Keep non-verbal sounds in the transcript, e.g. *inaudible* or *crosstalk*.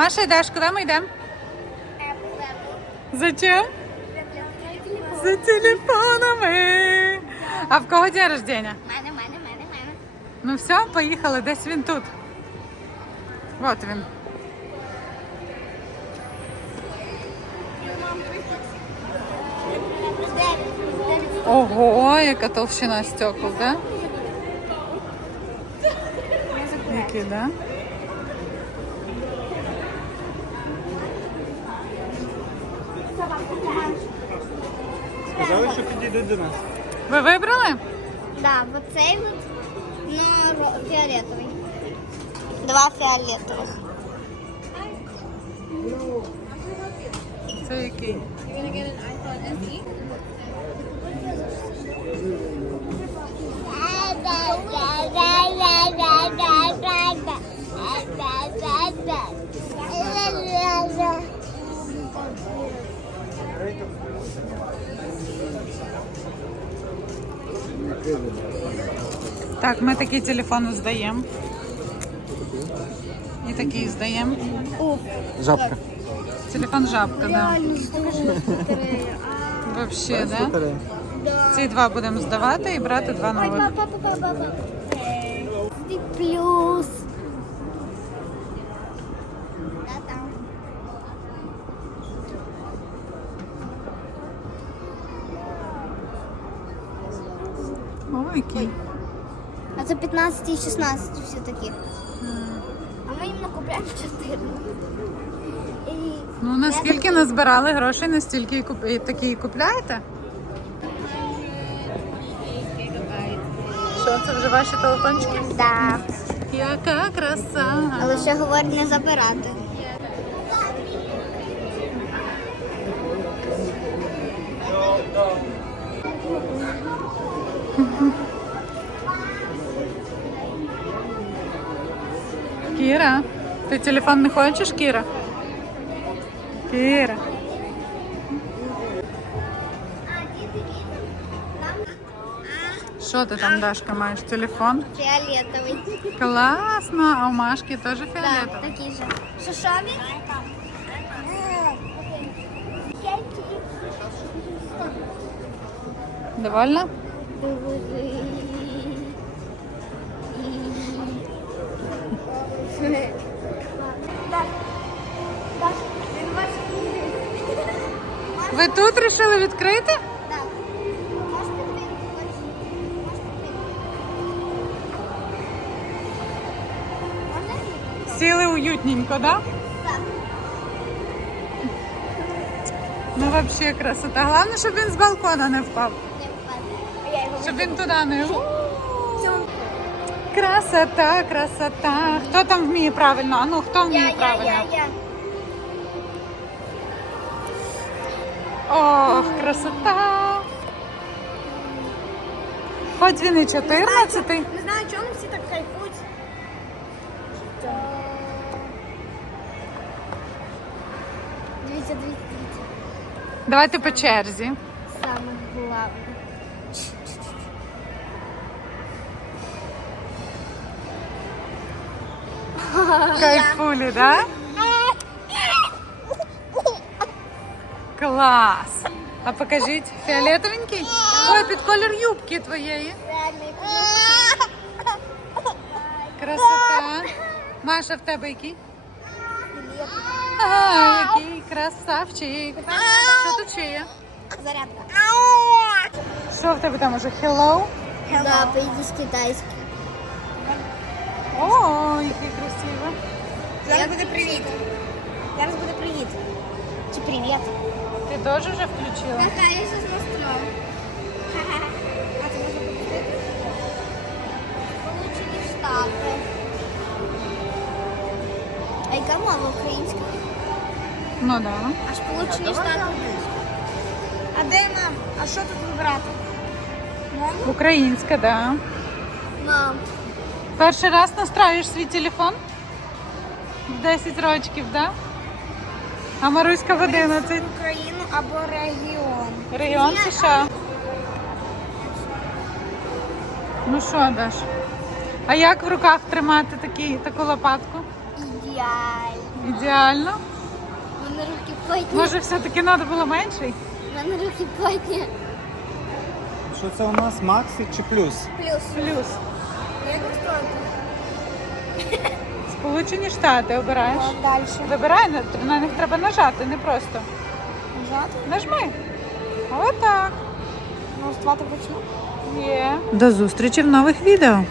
Маша, йдеш, куди ми йдемо? Зачем? За телефонами. А в кого день рождения? Мене, мене, мене, мене. Ну все, поїхали, десь він тут. От він. Ого, яка толщина стекол, да? Які, да? Сказали, що підійдуть до нас. Ви вибрали? Да, вот цей вот, ну, ро- фіолетовий. Два фіолетових. Це який? Так, ми такий телефон здаємо. І такий здаємо. Жабка. Телефон жабка, да. Вообще, да? Ці два будемо здавати і брати два нових. Плюс. Да, там. Який. А це 15 і 16 все-таки. А ми їм накупляємо 4. І Ну наскільки назбирали грошей, настільки і куп... і такі і купляєте? Що це вже ваші телефончики? Да. Яка краса! Але ще говорить не забирати. Кіра, ти телефон не хочеш, Кіра? Кіра. Що ти там, Дашка, маєш телефон? Фіолетовий. Класно, а у Машки теж Так, фіолетовий. такий же. Шишові? Довольно? Ви тут вирішили відкрити? Так. Сіли уютненько, да? Так. Ну, взагалі красота. Головне, щоб він з балкона не впав. Не я Щоб він туди не. Красота, красота. Хто там вміє правильно? А ну, хто Я, вміє я, правильно? я, я. Ох, красота. Хоч він і 14. Не знаю, чому всі так кайфують. Дивіться, дивіться, дивіться. Давайте по черзі. Саме головне. Кайфулі, да? Клас. А покажіть, фіолетовенький? Ой, під колір юбки твоєї. Реальний Красота. Маша, в тебе який? А, який красавчик. Що тут ще є? Зарядка. Що в тебе там уже? Hello? Да, поїдеш китайський. О, який красиво. Зараз буде привіт. Зараз буде привіт. Чи привіт? Ти теж вже включила? Ага, я зараз настрою. *laughs* А це може бути? Сполучені Штати. А яка мова українська? Ну да. А Сполучені Штати. А де нам? А що тут вибирати? Мову? Українська, да. Мам. Перший раз настраюєш свій телефон? В 10 років, да? А Маруська в 11. Україну або регіон. Регіон США. Ну що, Даш? А як в руках тримати такі, таку лопатку? Ідеально. Ідеально. У мене руки потні. Може, все-таки треба було менший? У мене руки потні. Що це у нас? Максі чи плюс? Плюс. Плюс. Як відкрити? Сполучені Штати обираєш. Далі. Вибирай, на- на них треба нажати, не просто. Нажати. Нажми. Отак. Ну, ствати почну? Є. До зустрічі в нових відео.